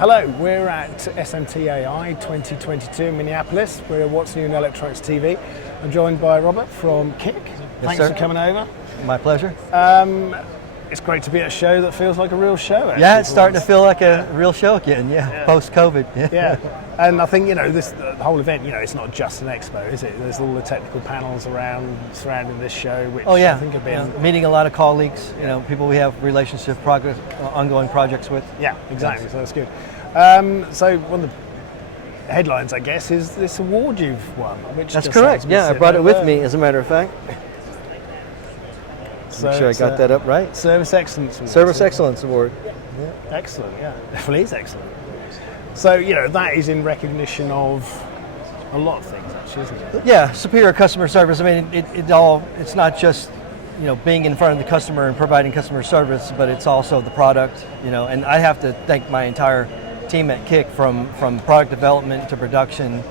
Hello, we're at SMTA 2022 in Minneapolis. We're at What's New in Electronics TV. I'm joined by Robert from KIC. Thanks sir. for coming over. My pleasure. It's great to be at a show that feels like a real show. Actually, Yeah, it's starting to feel like a real show again. Yeah, post-COVID. Yeah, and I think the whole event. It's not just an expo, is it? There's all the technical panels surrounding this show, which I think have been meeting a lot of colleagues. People we have ongoing projects with. Yeah, exactly. Yes. So that's good. So one of the headlines, I guess, is this award you've won. Which That's correct. Yeah, I brought it with me, as a matter of fact. So make sure I got that up right. Service Excellence Award. Service Excellence Award. Yeah. Excellent, yeah. Definitely is excellent. So, that is in recognition of a lot of things, actually, isn't it? Yeah, superior customer service. I mean, it's not just, being in front of the customer and providing customer service, but it's also the product, and I have to thank my entire team at KIC from product development to production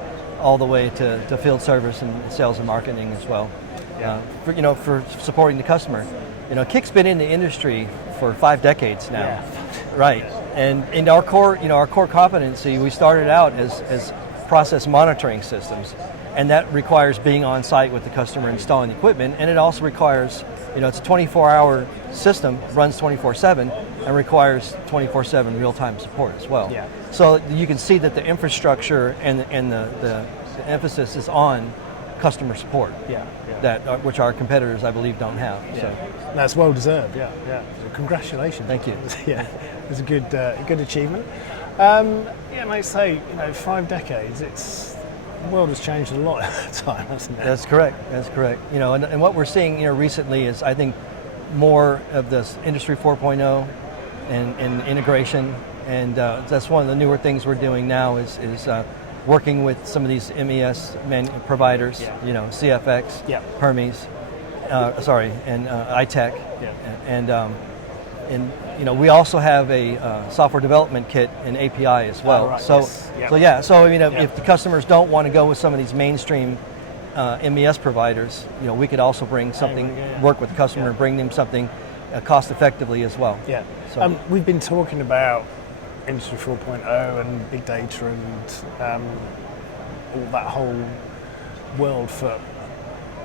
all the way to field service and sales and marketing as well. Yeah. For supporting the customer. KIC's been in the industry for 5 decades now. Yeah. Right. And in our core competency, we started out as process monitoring systems. And that requires being on site with the customer installing the equipment. And it also requires, it's a 24-hour system, runs 24/7, and requires 24/7 real-time support as well. Yeah. So you can see that the infrastructure and the emphasis is on customer support. Yeah. Which our competitors, I believe, don't have. Yeah. So That's well deserved. Yeah. So congratulations. Thank you. Yeah, it's a good achievement. Like I say, 5 decades. The world has changed a lot in that time, hasn't it? That's correct. And what we're seeing, recently is, I think, more of this Industry 4.0 and integration, and that's one of the newer things we're doing now is working with some of these MES providers, CFX, Hermes, and ITech, and we also have a software development kit and API as well. Right, So yes. If the customers don't want to go with some of these mainstream MES providers, we could also bring something, work with the customer, and bring them something cost effectively as well. Yeah. So we've been talking about Industry 4.0 and big data and all that whole world for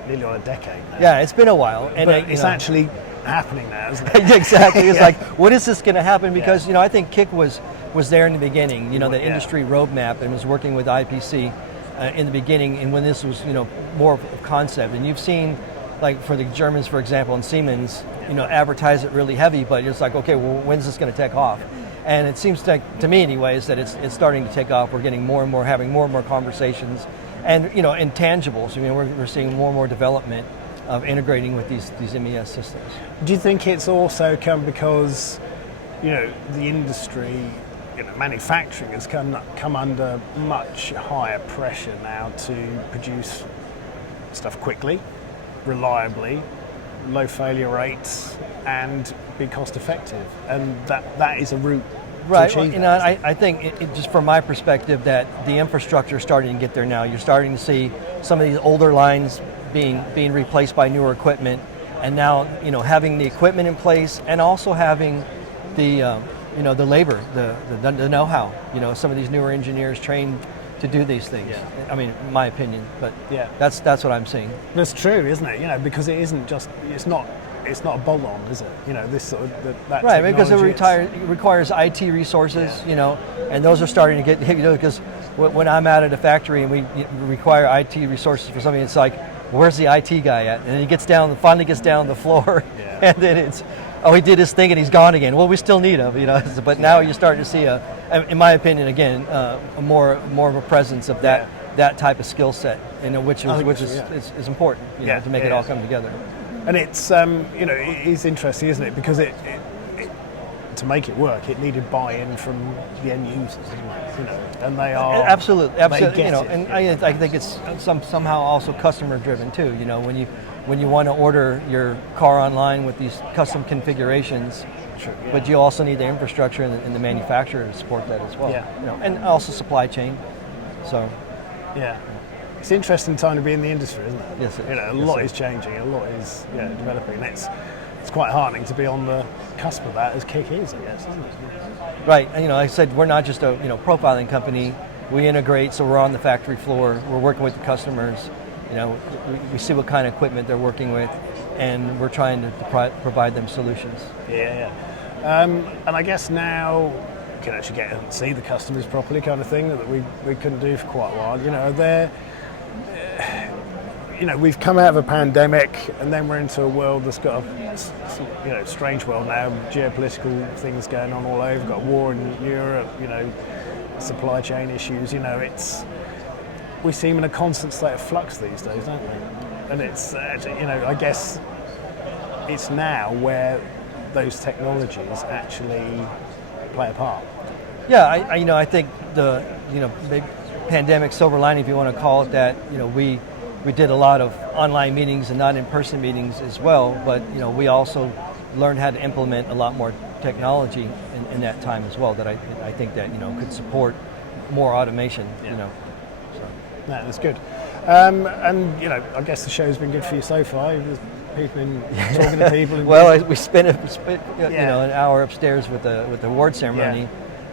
nearly on a decade now. Yeah, it's been a while, and but it's actually happening now, isn't it? Exactly. It's like, when is this going to happen? Because I think KIC was there in the beginning. The industry roadmap, and was working with IPC in the beginning, and when this was more of a concept. And you've seen, like for the Germans, for example, and Siemens, advertise it really heavy, but it's like, okay, well, when's this going to take off? And it seems to me, anyways, that it's starting to take off. We're getting having more and more conversations, and intangibles. We're seeing more and more development of integrating with these MES systems. Do you think it's also come because, the industry, manufacturing has come under much higher pressure now to produce stuff quickly, reliably, low failure rates, and be cost effective, and that is a route right. to achieve I think it just from my perspective that the infrastructure is starting to get there now. You're starting to see some of these older lines being replaced by newer equipment, and now having the equipment in place, and also having the the labor, the know-how. Some of these newer engineers trained to do these things. Yeah. I mean, in my opinion, but that's what I'm seeing. That's true, isn't it? Because it isn't just, it's not a bolt-on, is it? This sort of that right, because it requires IT resources, and those are starting to get because when I'm out at a factory and we require IT resources for something, it's like, where's the IT guy at? And he finally gets down the floor, and then it's, he did his thing and he's gone again. Well, we still need him, But now you're starting to see in my opinion, again, a more of a presence of that type of skill set, which is important, to make it all come together. And it's it is interesting, isn't it? Because it to make it work, it needed buy-in from the end users, and they are absolutely. They and I think it's somehow also customer driven too. When you want to order your car online with these custom configurations, Sure, but you also need the infrastructure and the manufacturer to support that as well. And also supply chain. So it's an interesting time to be in the industry, isn't it? Yes, it is. A lot is changing, a lot is developing. it's quite heartening to be on the cusp of that, as KIC is, I guess, isn't it? Right, and I said we're not just a profiling company. We integrate, so we're on the factory floor. We're working with the customers. We see what kind of equipment they're working with, and we're trying to provide them solutions. Yeah. And I guess now we can actually get and see the customers properly, kind of thing that we couldn't do for quite a while. We've come out of a pandemic, and then we're into a world that's got a strange world now, geopolitical things going on all over. We've got war in Europe, supply chain issues. We seem in a constant state of flux these days, don't we? And it's I guess it's now where those technologies actually play a part. Yeah, I think the big pandemic silver lining, if you want to call it that, we did a lot of online meetings and not in-person meetings as well, but we also learned how to implement a lot more technology in that time as well that I think that could support more automation. Yeah. That's good. And I guess the show's been good for you so far. You've been talking to people. Well, we spent an hour upstairs with the award ceremony.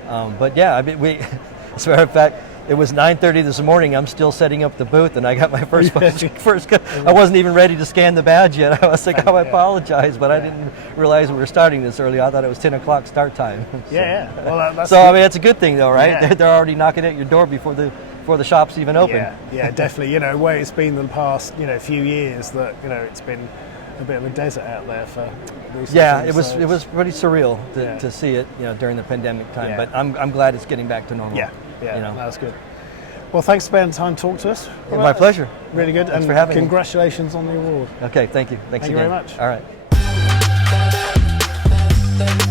Yeah. But yeah, I mean, as a matter of fact, it was 9:30 this morning. I'm still setting up the booth, and I got my first. I wasn't even ready to scan the badge yet. I was like, I apologize, but I didn't realize we were starting this early. I thought it was 10 o'clock start time. So. Yeah. Well, that's so I mean, that's a good thing, though, right? Yeah. They're already knocking at your door before the shop's even open. Yeah, definitely. Where it's been the past few years that it's been a bit of a desert out there for. Yeah, it was pretty surreal to see it during the pandemic time. Yeah. But I'm glad it's getting back to normal. Yeah, that's good. Well, thanks for spending time to talk to us. My pleasure. Really good. Thanks and for having me. Congratulations on the award. Okay, thank you. Thanks again. Thank you very much. All right.